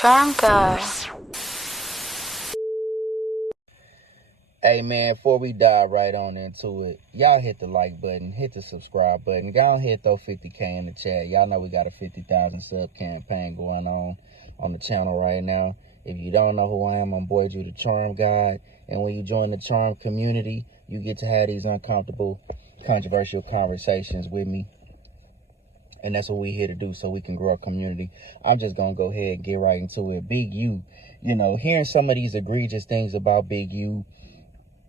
Charm guy. Hey man, before we dive right on into it, y'all hit the like button, hit the subscribe button. Go ahead, throw 50K in the chat. Y'all know we got a 50,000 sub campaign going on the channel right now. If you don't know who I am, I'm Boy Drew the Charm Guide. And when you join the charm community, you get to have these uncomfortable, controversial conversations with me. And that's what we're here to do, so we can grow a community. I'm just going to go ahead and get right into it. Big U, hearing some of these egregious things about Big U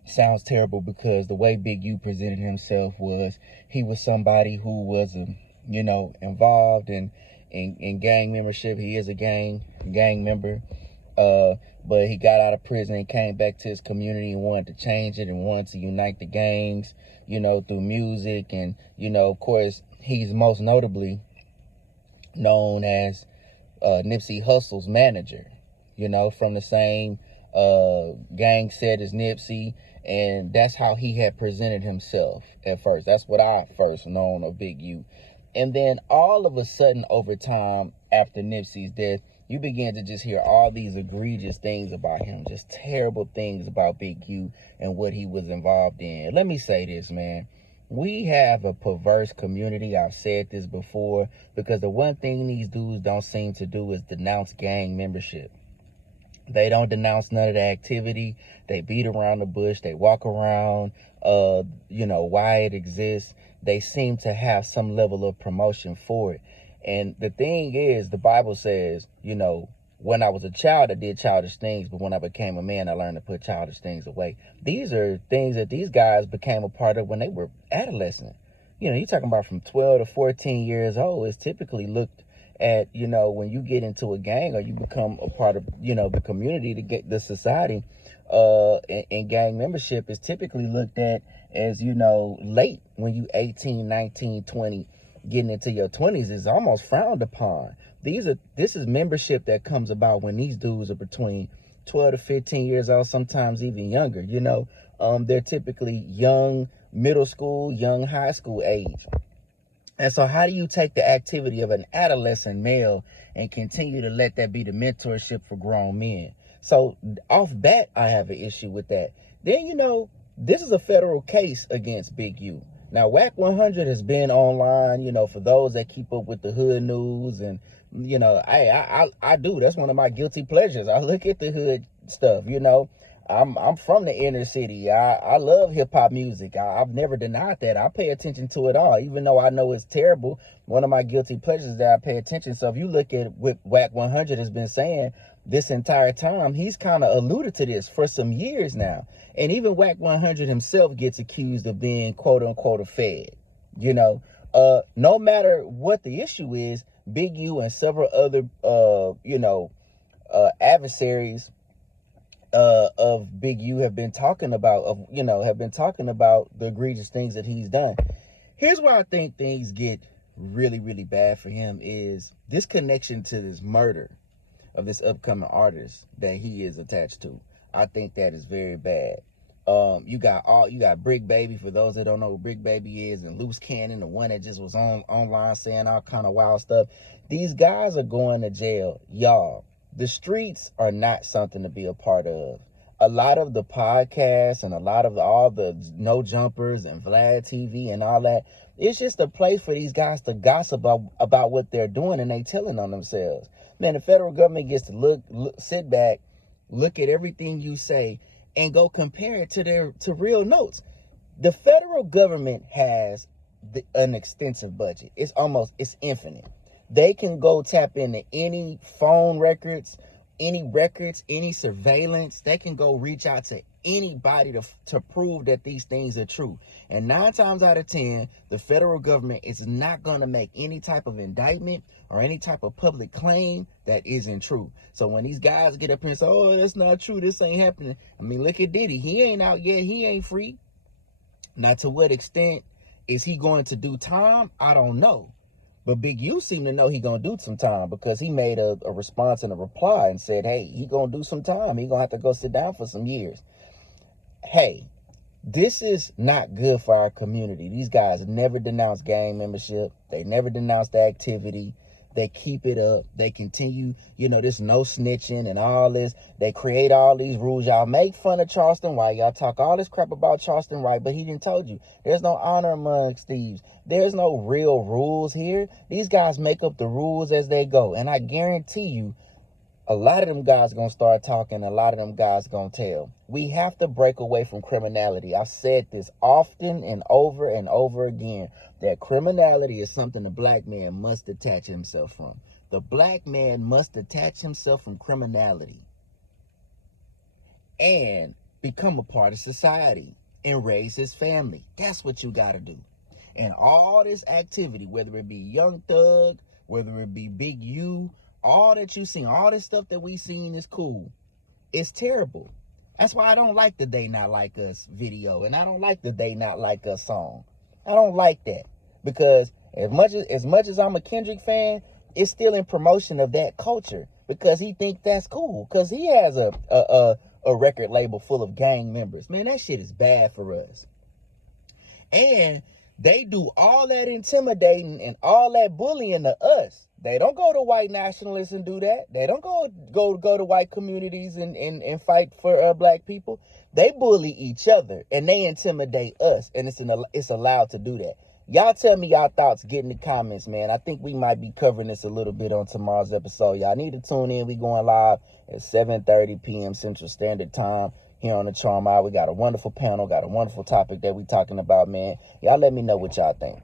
sounds terrible, because the way Big U presented himself was he was somebody who was, involved in gang membership. He is a gang member. But he got out of prison and came back to his community and wanted to change it and wanted to unite the gangs, through music. And, of course, he's most notably known as Nipsey Hussle's manager, from the same gang set as Nipsey. And that's how he had presented himself at first. That's what I first known of Big U. And then all of a sudden, over time, after Nipsey's death, you begin to just hear all these egregious things about him, just terrible things about Big U and what he was involved in. Let me say this, man. We have a perverse community. I've said this before, because the one thing these dudes don't seem to do is denounce gang membership. They don't denounce none of the activity. They beat around the bush. They walk around, why it exists. They seem to have some level of promotion for it. And the thing is, the Bible says, when I was a child, I did childish things, but when I became a man, I learned to put childish things away. These are things that these guys became a part of when they were adolescent. You're talking about from 12 to 14 years old. It's typically looked at, when you get into a gang or you become a part of, the community, to get the society, and gang membership is typically looked at as, late, when you 18, 19, 20, getting into your 20s is almost frowned upon. This is membership that comes about when these dudes are between 12 to 15 years old, sometimes even younger. They're typically young middle school, young high school age. And so how do you take the activity of an adolescent male and continue to let that be the mentorship for grown men? So off bat, I have an issue with that. Then, this is a federal case against Big U. Now, Whack 100 has been online, for those that keep up with the hood news. And, I do. That's one of my guilty pleasures. I look at the hood stuff, I'm from the inner city. I love hip hop music. I've never denied that. I pay attention to it all, even though I know it's terrible. One of my guilty pleasures is that I pay attention. So if you look at what Whack 100 has been saying this entire time, he's kind of alluded to this for some years now. And even Whack 100 himself gets accused of being, quote unquote, a fed. No matter what the issue is, Big U and several other, adversaries of Big U have been talking about, the egregious things that he's done. Here's where I think things get really, really bad for him is this connection to this murder of this upcoming artist that he is attached to. I think that is very bad. You got Brick Baby, for those that don't know who Brick Baby is, and Loose Cannon, the one that just was online saying all kind of wild stuff. These guys are going to jail. Y'all, the streets are not something to be a part of. A lot of the podcasts and a lot of all the No Jumpers and Vlad TV and all that, it's just a place for these guys to gossip about what they're doing, and they telling on themselves. Man, the federal government gets to sit back, look at everything you say, and go compare it to real notes. The federal government has an extensive budget. It's infinite. They can go tap into any phone records, any surveillance. They can go reach out to anybody to prove that these things are true. And 9 times out of 10, the federal government is not going to make any type of indictment or any type of public claim that isn't true. So when these guys get up here and say, oh, that's not true, this ain't happening. I mean, look at Diddy. He ain't out yet. He ain't free. Now, to what extent is he going to do time? I don't know. But Big U seemed to know he gonna do some time, because he made a response and a reply and said, hey, he gonna do some time. He gonna have to go sit down for some years. Hey, this is not good for our community. These guys never denounced gang membership. They never denounced the activity. They keep it up. They continue, this no snitching and all this. They create all these rules. Y'all make fun of Charleston White. Y'all talk all this crap about Charleston White, but he didn't told you. There's no honor amongst thieves. There's no real rules here. These guys make up the rules as they go. And I guarantee you, a lot of them guys going to start talking. A lot of them guys going to tell. We have to break away from criminality. I've said this often and over again, that criminality is something the black man must detach himself from. The black man must detach himself from criminality and become a part of society and raise his family. That's what you got to do. And all this activity, whether it be Young Thug, whether it be Big U, all that you seen, all this stuff that we seen is cool. It's terrible. That's why I don't like the They Not Like Us video, and I don't like the They Not Like Us song. I don't like that, because as much as I'm a Kendrick fan, it's still in promotion of that culture, because he thinks that's cool, because he has a record label full of gang members. Man, that shit is bad for us. And they do all that intimidating and all that bullying to us. They don't go to white nationalists and do that. They don't go to white communities and fight for black people. They bully each other and they intimidate us, and it's allowed to do that. Y'all tell me y'all thoughts. Get in the comments, man. I think we might be covering this a little bit on tomorrow's episode. Y'all need to tune in. We going live at 7:30 p.m. Central Standard Time here on the Charm Hour. We got a wonderful panel, got a wonderful topic that we talking about, man. Y'all let me know what y'all think.